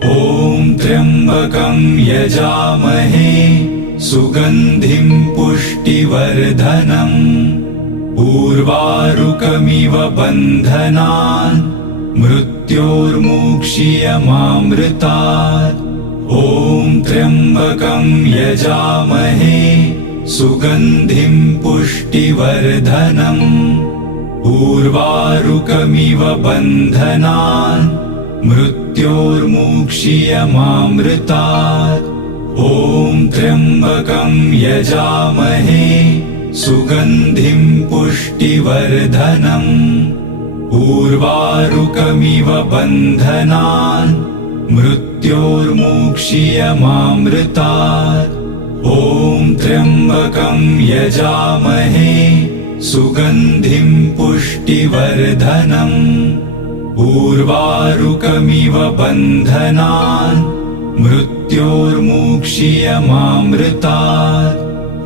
ॐ त्र्यम्बकं यजामहे सुगन्धिं पुष्टिवर्धनम् उर्वारुकमिव बन्धनान् मृत्योर्मुक्षीयमामृतात्। ॐ त्र्यम्बकं यजामहे सुगन्धिं पुष्टिवर्धनम् उर्वारुकमिव बन्धनान् मृत्योर्मुक्षीयमामृतात्। ॐ त्र्यम्बकं यजामहे सुगन्धिं पुष्टिवर्धनम् उर्वारुकमिव बन्धनान् मृत्योर्मुक्षीयमामृतात्। ॐ त्र्यम्बकं यजामहे सुगन्धिं पुष्टिवर्धनम् उर्वारुकमिव बन्धनान् मृत्योर्मुक्षीयमामृतात्।